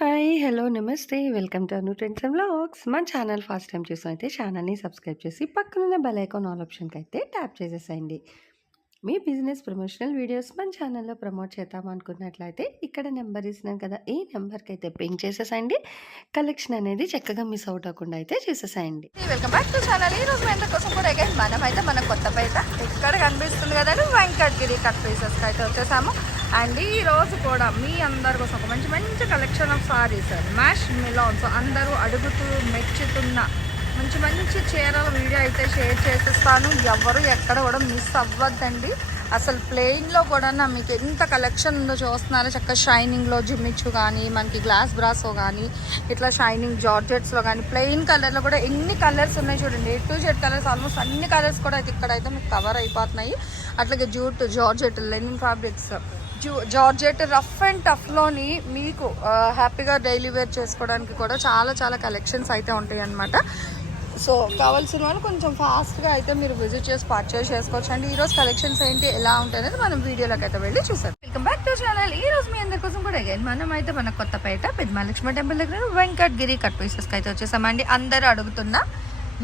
Hi! Hello! నమస్తే. Welcome to Anu trends and vlogs. మన channel first time చూసినైతే ఛానల్‌ని subscribe చేసి పక్కనున్న బెల్ ఐకాన్ ఆల్ ఆప్షన్‌కైతే ట్యాప్ చేసేసేయండి. మీ బిజినెస్ ప్రమోషనల్ వీడియోస్ మన ఛానల్‌లో ప్రమోట్ చేద్దాం అనుకున్నట్లయితే ఇక్కడ నెంబర్ ఇస్తున్నాను కదా! ఈ నెంబర్‌కైతే పింగ్ చేసేసేయండి. కలెక్షన్ అనేది చక్కగా మిస్ అవుట్ అవ్వకుండా అయితే చూసేసేయండి. Welcome back to channel. ఈ రోజు మీ కోసం కూడా అగైన్ మనమైతే మన కొత్తపేట ఇక్కడ కనిపిస్తుంది కదండి వెంకటగిరి కట్ పీసెస్కి అయితే వచ్చేసాము. అండ్ ఈ రోజు కూడా మీ అందరి కోసం ఒక మంచి మంచి collection of saris mash melons అందరూ అడుగుతూ మెచ్చుతున్న మంచి మంచి చీరల వీడియో అయితే షేర్ చేసేస్తాను. ఎవరు ఎక్కడ కూడా మిస్ అవ్వద్దండి. అసలు ప్లెయిన్లో కూడా మీకు ఎంత కలెక్షన్ ఉందో చూస్తున్నారో చక్కగా షైనింగ్లో జిమ్మిచ్చు కానీ మనకి గ్లాస్ బ్రాసో కానీ ఇట్లా షైనింగ్ జార్జెట్స్లో కానీ ప్లెయిన్ కలర్లో కూడా ఎన్ని కలర్స్ ఉన్నాయి చూడండి. A to Z colours almost అన్ని కలర్స్ కూడా అయితే ఇక్కడైతే మీకు కవర్ అయిపోతున్నాయి. అట్లాగే jute georgette linen fabrics georgette rough and టఫ్లోని మీకు హ్యాపీగా డైలీ వేర్ చేసుకోవడానికి కూడా చాలా చాలా కలెక్షన్స్ అయితే ఉంటాయి అన్నమాట. సో కావాల్సిన వాళ్ళు కొంచెం ఫాస్ట్గా అయితే మీరు విజిట్ చేసి పర్చేస్ చేసుకోవచ్చు అండి. ఈరోజు కలెక్షన్స్ ఏంటి ఎలా ఉంటాయి అనేది మనం వీడియోలోకి అయితే వెళ్ళి చూసాం. Welcome back to channel. ఈ రోజు మీ అందరి కోసం కూడా అగైన్ మనం అయితే మన కొత్తపేట పెద్దమహాలక్ష్మి టెంపుల్ దగ్గర వెంకటగిరి కట్ పీసెస్కి అయితే వచ్చేసామండి. అందరూ అడుగుతున్న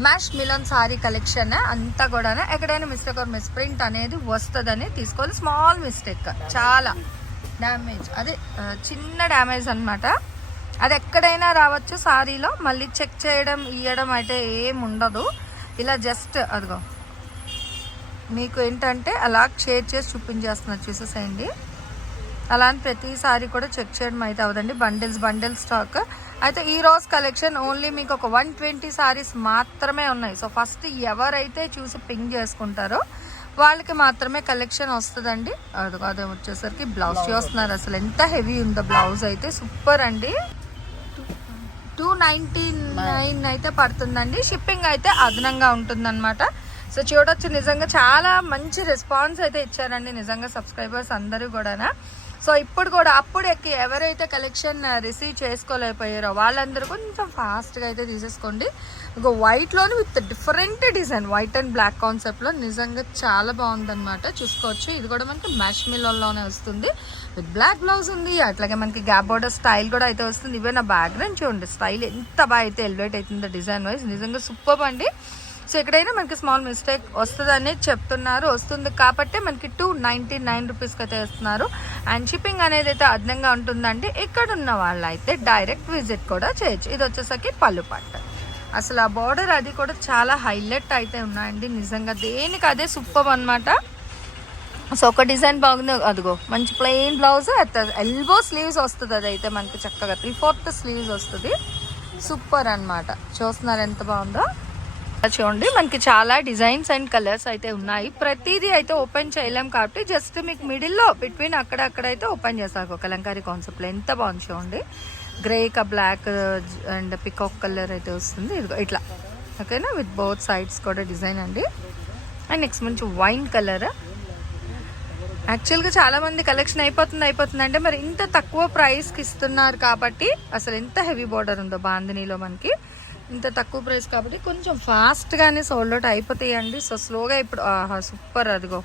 మ్యాష్ మిలన్ సారీ కలెక్షన్ అంతా కూడా ఎక్కడైనా మిస్టేక్ ఆర్ మిస్ప్రింట్ అనేది వస్తుందని తీసుకోవాలి. స్మాల్ మిస్టేక్, చాలా డ్యామేజ్, అదే చిన్న డ్యామేజ్ అనమాట. అది ఎక్కడైనా రావచ్చు సారీలో. మళ్ళీ చెక్ చేయడం ఇవ్వడం అయితే ఏం ఉండదు. ఇలా జస్ట్ అదిగో మీకు ఏంటంటే అలా షేర్ చేసి చూపించేస్తున్నారు, చూసేసేయండి. అలానే ప్రతిసారి కూడా చెక్ చేయడం అయితే అవదండి. బండిల్స్ స్టాక్ అయితే ఈ రోజు కలెక్షన్ ఓన్లీ మీకు ఒక 120 సారీస్ మాత్రమే ఉన్నాయి. సో ఫస్ట్ ఎవరైతే చూసి పింగ్ చేసుకుంటారో వాళ్ళకి మాత్రమే కలెక్షన్ వస్తుందండి. అదే వచ్చేసరికి బ్లౌజ్ చూస్తున్నారు. అసలు ఎంత హెవీ ఉందో బ్లౌజ్ అయితే, సూపర్ అండి. 299 అయితే పడుతుందండి. షిప్పింగ్ అయితే అదనంగా ఉంటుందన్నమాట. సో చూడొచ్చు, నిజంగా చాలా మంచి రెస్పాన్స్ అయితే ఇచ్చారండి నిజంగా సబ్స్క్రైబర్స్ అందరూ కూడా. సో ఇప్పుడు కూడా అప్పుడు ఎవరైతే కలెక్షన్ రిసీవ్ చేసుకోలేకపోయారో వాళ్ళందరూ కొంచెం ఫాస్ట్గా అయితే తీసేసుకోండి. ఇంకో వైట్లోని with different design, white and black కాన్సెప్ట్లో నిజంగా చాలా బాగుందన్నమాట. చూసుకోవచ్చు, ఇది కూడా మనకి మ్యాష్ మిలన్లోనే వస్తుంది. విత్ బ్లాక్ బ్లౌజ్ ఉంది. అట్లాగే మనకి గ్యాప్ బోర్డర్ స్టైల్ కూడా అయితే వస్తుంది. ఇవే నా బ్యాక్గ్రౌండ్ చూడండి, స్టైల్ ఎంత బాగా అయితే ఎలివేట్ అవుతుందో డిజైన్ వైజ్, నిజంగా సూపర్ అండి. సో ఎక్కడైనా మనకి స్మాల్ మిస్టేక్ వస్తుందని చెప్తున్నారు. వస్తుంది కాబట్టి మనకి 299 రూపీస్కి అయితే ఇస్తున్నారు. అండ్ షిప్పింగ్ అనేది అయితే అదనంగా ఉంటుందండి. ఇక్కడ ఉన్న వాళ్ళు అయితే డైరెక్ట్ విజిట్ కూడా చేయొచ్చు. ఇది వచ్చేసరికి పళ్ళు పట్ట. అసలు ఆ బార్డర్ అది కూడా చాలా హైలైట్ అయితే ఉన్నాయండి. నిజంగా దేనికి అదే సూపర్ అనమాట. సో ఒక డిజైన్ బాగుంది, అదిగో మంచి ప్లెయిన్ బ్లౌజ్, ఎల్బో స్లీవ్స్ వస్తుంది. అదైతే మనకి చక్కగా 3/4 స్లీవ్స్ వస్తుంది. సూపర్ అనమాట. చూస్తున్నారు ఎంత బాగుందో. చూడండి, మనకి చాలా డిజైన్స్ అండ్ కలర్స్ అయితే ఉన్నాయి. ప్రతిదీ అయితే ఓపెన్ చేయలేం కాబట్టి జస్ట్ మీకు మిడిల్లో బిట్వీన్ అక్కడైతే ఓపెన్ చేస్తారు. కలంకారీ కాన్సెప్ట్లో ఎంత బాగుంది చూడండి. గ్రే కా బ్లాక్ అండ్ పికాక్ కలర్ అయితే వస్తుంది. ఇట్లా ఓకేనా, విత్ బోత్ సైడ్స్ కూడా డిజైన్ అండి. అండ్ నెక్స్ట్ మంచి వైన్ కలర్. యాక్చువల్గా చాలా మంది కలెక్షన్ అయిపోతుంది అంటే మరి ఇంత తక్కువ ప్రైస్కి ఇస్తున్నారు కాబట్టి, అసలు ఎంత హెవీ బార్డర్ ఉందో బాందినీలో మనకి, ఇంత తక్కువ ప్రైస్ కాబట్టి కొంచెం ఫాస్ట్గానే సోల్డ్ అవుట్ అయిపోతాయండి. సో స్లోగా ఇప్పుడు సూపర్. అదిగో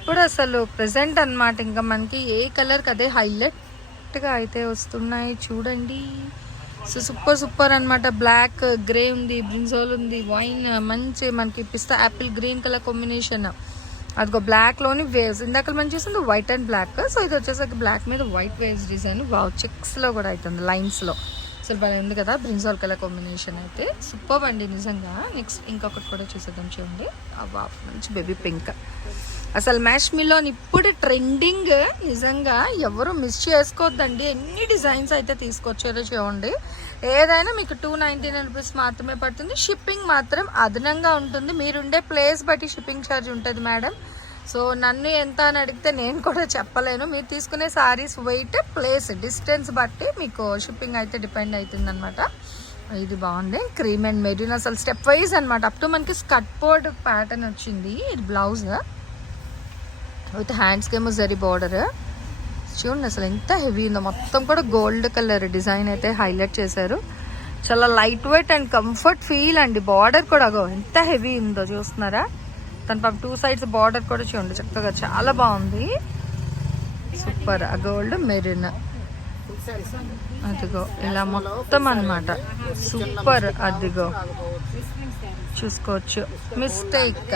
ఇప్పుడు అసలు ప్రెజెంట్ అనమాట. ఇంకా మనకి ఏ కలర్కి అదే హైలైట్గా అయితే వస్తున్నాయి చూడండి. సో సూపర్ అనమాట. బ్లాక్, గ్రే ఉంది, బ్రింజాల్ ఉంది, వైన్, మంచి మనకి పిస్తా యాపిల్ గ్రీన్ కలర్ కాంబినేషన్. అదిగో బ్లాక్లోని వేవ్స్, ఇందాక మనం చూసింది వైట్ అండ్ బ్లాక్. సో ఇది వచ్చేసరికి బ్లాక్ మీద వైట్ వేవ్స్ డిజైన్. వావ్, చెక్స్లో కూడా అవుతుంది లైన్స్లో. అసలు బాగా ఉంది కదా బ్రింజాల్ కలర్ కాంబినేషన్ అయితే సూపర్ అండి నిజంగా. నెక్స్ట్ ఇంకొకటి కూడా చూసేద్దాం చూడండి. వావ్, మంచి బేబీ పింక్. అసలు మ్యాష్ మిలన్ ఇప్పుడు ట్రెండింగ్. నిజంగా ఎవరు మిస్ చేసుకోవద్దండి. ఎన్ని డిజైన్స్ అయితే తీసుకొచ్చారో చూడండి. ఏదైనా మీకు 299 రూపీస్ మాత్రమే పడుతుంది. షిప్పింగ్ మాత్రం అదనంగా ఉంటుంది. మీరుండే ప్లేస్ బట్టి షిప్పింగ్ ఛార్జ్ ఉంటుంది మేడం. సో నన్ను ఎంత అని అడిగితే నేను కూడా చెప్పలేను. మీరు తీసుకునే సారీస్ వెయిట్, ప్లేస్, డిస్టెన్స్ బట్టి మీకు షిప్పింగ్ అయితే డిపెండ్ అవుతుంది అనమాట. ఇది బాగుంది, క్రీమ్ అండ్ మెరూన్. అసలు స్టెప్ వైజ్ అనమాట. అప్ టు మనకి స్కర్ట్ బోర్డ్ ప్యాటర్న్ వచ్చింది. ఇది బ్లౌజ్ విత్ హ్యాండ్స్కి ఏమో జరీ బార్డర్. చూడండి అసలు ఎంత హెవీ ఉందో. మొత్తం కూడా గోల్డ్ కలర్ డిజైన్ అయితే హైలైట్ చేశారు. చాలా light weight and comfort feel అండి. బార్డర్ కూడా ఎంత హెవీ ఉందో చూస్తున్నారా. దాని పాపం 2 సైడ్స్ బార్డర్ కూడా చూడండి చక్కగా చాలా బాగుంది. సూపర్. ఆ గోల్డ్ మెరూన్ అదిగో ఇలా మొత్తం అన్నమాట సూపర్. అదిగో చూసుకోవచ్చు, మిస్టేక్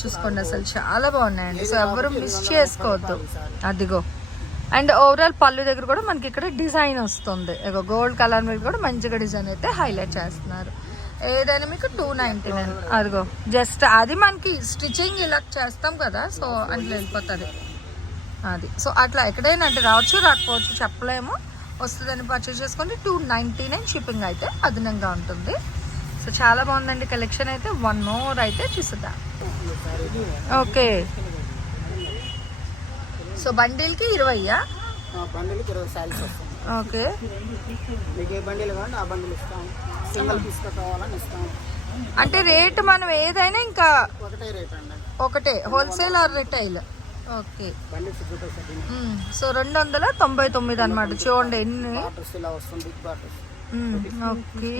చూసుకోండి, అసలు చాలా బాగున్నాయండి. సో ఎవరు మిస్ చేసుకోవద్దు. అదిగో అండ్ ఓవరాల్ పళ్ళు దగ్గర కూడా మనకి ఇక్కడ డిజైన్ వస్తుంది. గోల్డ్ కలర్ మీద కూడా మంచిగా డిజైన్ అయితే హైలైట్ చేస్తున్నారు. ఏదైనా మీకు 299. అదిగో జస్ట్ అది మనకి స్టిచ్చింగ్ ఇలా చేస్తాం కదా, సో అట్లా వెళ్ళిపోతుంది అది. సో అట్లా ఎక్కడైనా అంటే రావచ్చు రాకపోవచ్చు చెప్పలేము, వస్తుందని పర్చేస్ చేసుకోండి. 299 షిప్పింగ్ అయితే అదనంగా ఉంటుంది. సో చాలా బాగుందండి కలెక్షన్ అయితే. వన్ మోర్ అయితే చూస్తుందా. ఓకే, సో బండిల్కి 20. బండిల్కి 20 శారీస్ వస్తాయి. ఓకే, మీకు ఏ బండిల్ కావాలంటే ఆ బండిల్ ఇస్తాం. సింగిల్ పీస్ కావాలని ఇస్తాం. అంటే రేట్ మనం ఏదైనా ఇంకా ఒకటే రేట్ అండి, ఒకటే wholesale or retail. Okay, bundle 60%. So 299 అనమాట. చూడండి ఎన్ని బాటర్స్ ఇలా వస్తుంది, బిగ్ బాటర్స్. ఓకే,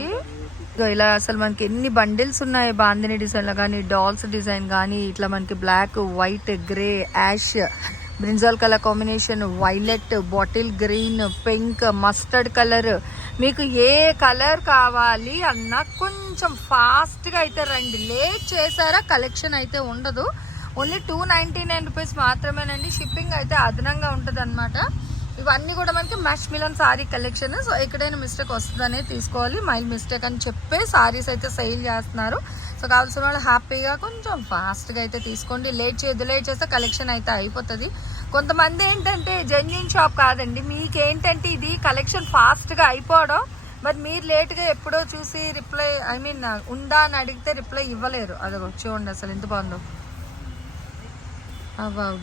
ఇలా అసలు మనకి ఎన్ని బండిల్స్ ఉన్నాయి. బాందిని డిజైన్లో కానీ, డాల్స్ డిజైన్ కానీ, ఇట్లా మనకి black, white, grey, ash, brinjal colour combination, violet, bottle green, pink, mustard colour, మీకు ఏ కలర్ కావాలి అన్నా కొంచెం ఫాస్ట్గా అయితే రండి. లేట్ చేశారా కలెక్షన్ అయితే ఉండదు. ఓన్లీ 299 రూపీస్ మాత్రమేనండి. షిప్పింగ్ అయితే అదనంగా ఉంటుంది అనమాట. ఇవన్నీ కూడా మనకి mash melon sorry collection. So ఎక్కడైనా మిస్టేక్ వస్తుందనే తీసుకోవాలి. మైల్ మిస్టేక్ అని చెప్పే సారీస్ అయితే సేల్ చేస్తున్నారు. సో కావాల్సిన వాళ్ళు హ్యాపీగా కొంచెం ఫాస్ట్గా అయితే తీసుకోండి. లేట్ చేస్తే కలెక్షన్ అయితే అయిపోతుంది. కొంతమంది ఏంటంటే జెన్యూన్ షాప్ కాదండి, మీకేంటంటే ఇది కలెక్షన్ ఫాస్ట్గా అయిపోవడం, మరి మీరు లేట్గా ఎప్పుడో చూసి రిప్లై ఉందా అని అడిగితే రిప్లై ఇవ్వలేరు. అదో చూడండి అసలు ఎంత బాగుందో.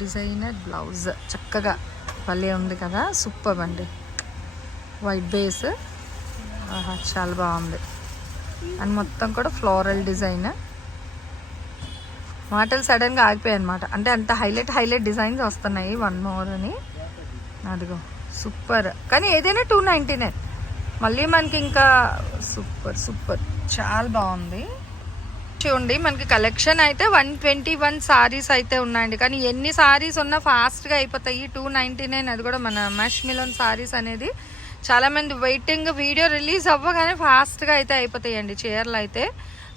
డిజైనర్ బ్లౌజ్ చక్కగా భలే ఉంది కదా, సూపర్ అండి. వైట్ బేస్, చాలా బాగుంది. అండ్ మొత్తం కూడా ఫ్లోరల్ డిజైన్. మాటలు సడన్గా ఆగిపోయాయి అనమాట, అంటే అంత హైలైట్ డిజైన్స్ వస్తున్నాయి. వన్ మోర్ అని, అదిగో సూపర్. కానీ ఏదైనా 299. మళ్ళీ మనకి ఇంకా సూపర్ చాలా బాగుంది. చూడండి మనకి కలెక్షన్ అయితే 121 సారీస్ అయితే ఉన్నాయండి. కానీ ఎన్ని సారీస్ ఉన్నా ఫాస్ట్గా అయిపోతాయి. 299, అది కూడా మన మ్యాష్ మిలన్ సారీస్ అనేది చాలా మంది వెయిటింగ్. వీడియో రిలీజ్ అవ్వగానే ఫాస్ట్గా అయితే అయిపోతాయండి చీరలు అయితే.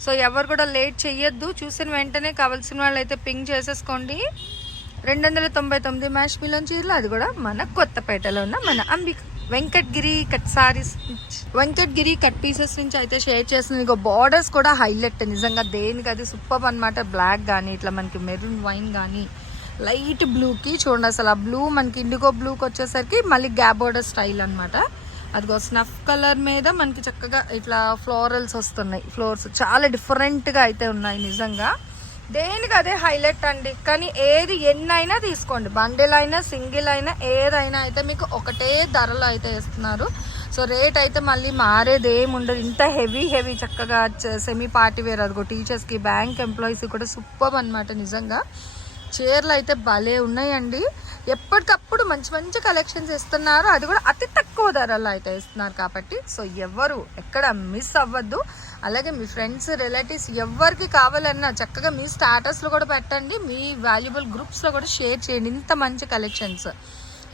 సో ఎవరు కూడా లేట్ చెయ్యొద్దు. చూసిన వెంటనే కావాల్సిన వాళ్ళు అయితే పింక్ చేసేసుకోండి. 299 మ్యాష్ మిలన్ చీరలు, అది కూడా మన కొత్తపేటలో ఉన్న మన Venkatagiri cut saris, Venkatagiri cut pieces నుంచి అయితే షేర్ చేస్తుంది. ఇక బార్డర్స్ కూడా హైలైట్ నిజంగా, దేనికి అది సూపర్ అనమాట. బ్లాక్ కానీ, ఇట్లా మనకి మెరూన్ వైన్ కానీ, లైట్ బ్లూకి చూడండి అసలు ఆ బ్లూ మనకి ఇండిగో బ్లూకి వచ్చేసరికి మళ్ళీ గ్యాప్ బోర్డర్ స్టైల్ అనమాట. అదిగో స్నఫ్ కలర్ మీద మనకి చక్కగా ఇట్లా ఫ్లోరల్స్ వస్తున్నాయి. ఫ్లోర్స్ చాలా డిఫరెంట్గా అయితే ఉన్నాయి నిజంగా. దేనికి అదే హైలైట్ అండి. కానీ ఏది ఎన్నైనా తీసుకోండి, బండిల్ అయినా సింగిల్ అయినా ఏదైనా అయితే మీకు ఒకటే ధరలు అయితే ఇస్తున్నారు. సో రేట్ అయితే మళ్ళీ మారేది ఏమి ఉండదు. ఇంత హెవీ చక్కగా సెమీ పార్టీ వేర్, అదిగో టీచర్స్కి, బ్యాంక్ ఎంప్లాయీస్కి కూడా సూపర్ అనమాట. నిజంగా చీరలు అయితే భలే ఉన్నాయండి. ఎప్పటికప్పుడు మంచి కలెక్షన్స్ ఇస్తున్నారు, అది కూడా అతి తక్కువ ధరల్లో అయితే ఇస్తున్నారు కాబట్టి సో ఎవరు ఎక్కడ మిస్ అవ్వద్దు. అలాగే మీ ఫ్రెండ్స్, రిలేటివ్స్ ఎవరికి కావాలన్నా చక్కగా మీ స్టాటస్లో కూడా పెట్టండి, మీ వాల్యుబుల్ గ్రూప్స్లో కూడా షేర్ చేయండి. ఇంత మంచి కలెక్షన్స్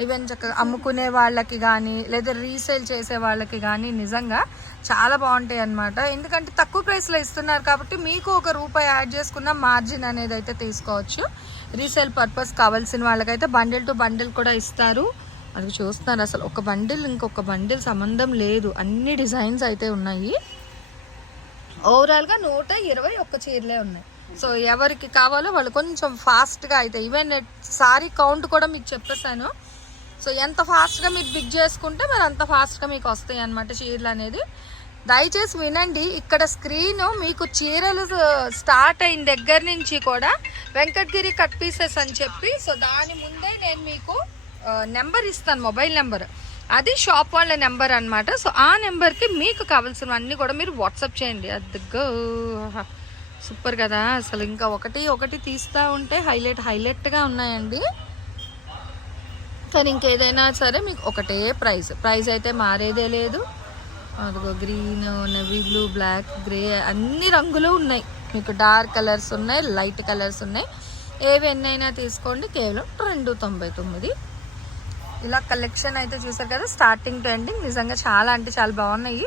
ఈవెన్ చక్కగా అమ్ముకునే వాళ్ళకి కానీ లేదా రీసేల్ చేసే వాళ్ళకి కానీ నిజంగా చాలా బాగుంటాయి అన్నమాట. ఎందుకంటే తక్కువ ప్రైస్లో ఇస్తున్నారు కాబట్టి మీకు ₹1 యాడ్ చేసుకున్న మార్జిన్ అనేది అయితే తీసుకోవచ్చు. రీసేల్ పర్పస్ కావాల్సిన వాళ్ళకైతే బండిల్ టు బండిల్ కూడా ఇస్తారు. అది చూస్తున్నారు అసలు ఒక బండిల్ ఇంకొక బండిల్ సంబంధం లేదు, అన్ని డిజైన్స్ అయితే ఉన్నాయి. ఓవరాల్గా 121 చీరలే ఉన్నాయి. సో ఎవరికి కావాలో వాళ్ళు కొంచెం ఫాస్ట్గా అయితే, ఈవెన్ సారీ కౌంట్ కూడా మీకు చెప్పేశాను. సో ఎంత ఫాస్ట్గా మీరు బిగ్ చేసుకుంటే మరి అంత ఫాస్ట్గా మీకు వస్తాయి అన్నమాట చీరలు అనేది. దయచేసి వినండి, ఇక్కడ స్క్రీన్ మీకు చీరలు స్టార్ట్ అయిన దగ్గర నుంచి కూడా వెంకటగిరి కట్ పీసెస్ అని చెప్పి, సో దాని ముందే నేను మీకు నెంబర్ ఇస్తాను, మొబైల్ నెంబర్, అది షాప్ వాళ్ళ నెంబర్ అనమాట. సో ఆ నెంబర్కి మీకు కావాల్సినవన్నీ కూడా మీరు వాట్సాప్ చేయండి. అదిగో సూపర్ కదా అసలు. ఇంకా ఒకటి తీస్తూ ఉంటే హైలైట్గా ఉన్నాయండి. కానీ ఇంకేదైనా సరే మీకు ఒకటే ప్రైస్ అయితే మారేదే లేదు. అదిగో green, navy blue, black, grey అన్ని రంగులు ఉన్నాయి మీకు. డార్క్ కలర్స్ ఉన్నాయి, లైట్ కలర్స్ ఉన్నాయి. ఏవి ఎన్నైనా తీసుకోండి. కేవలం 299. ఇలా కలెక్షన్ అయితే చూసారు కదా, స్టార్టింగ్ టు ఎండింగ్ నిజంగా చాలా అంటే చాలా బాగున్నాయి.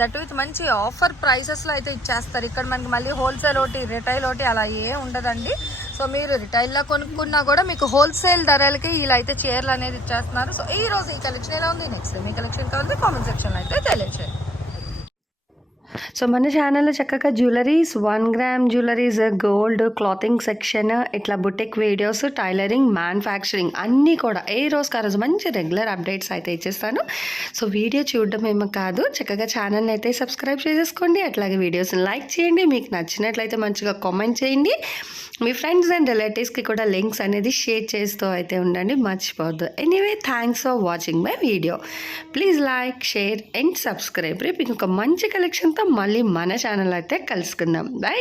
దట్ విత్ మంచి ఆఫర్ ప్రైసెస్లో అయితే ఇచ్చేస్తారు. ఇక్కడ మనకి మళ్ళీ హోల్సేల్ ఒకటి రిటైల్ ఒకటి అలా ఏ ఉండదండి. సో మీరు రిటైల్లో కొనుక్కున్నా కూడా మీకు హోల్సేల్ ధరలకి ఇలా అయితే చీరలు అనేది ఇచ్చేస్తున్నారు. సో ఈ రోజు ఈ కలెక్షన్ ఎలా ఉంది, నెక్స్ట్ మీ కలెక్షన్ కావాలి కామెంట్ సెక్షన్లో అయితే తెలియచేయండి. సో మన ఛానల్లో చక్కగా jewelleries, 1 gram jewelleries, gold, clothing section, ఇట్లా బుటిక్ వీడియోస్, టైలరింగ్, మ్యానుఫ్యాక్చరింగ్ అన్నీ కూడా ఏ రోజుకి ఆ రోజు మంచి రెగ్యులర్ అప్డేట్స్ అయితే ఇచ్చేస్తాను. సో వీడియో చూడడం ఏమో కాదు, చక్కగా ఛానల్ని అయితే సబ్స్క్రైబ్ చేసేసుకోండి. అట్లాగే వీడియోస్ని లైక్ చేయండి. మీకు నచ్చినట్లయితే మంచిగా కామెంట్ చేయండి. మీ ఫ్రెండ్స్ అండ్ రిలేటివ్స్కి కూడా లింక్స్ అనేది షేర్ చేస్తూ అయితే ఉండండి, మర్చిపోవద్దు. Anyway, thanks for watching my video. Please like, share and subscribe. రేపు ఇంకొక మంచి కలెక్షన్తో మళ్ళీ మన ఛానల్ అయితే కలుసుకుందాం. బై.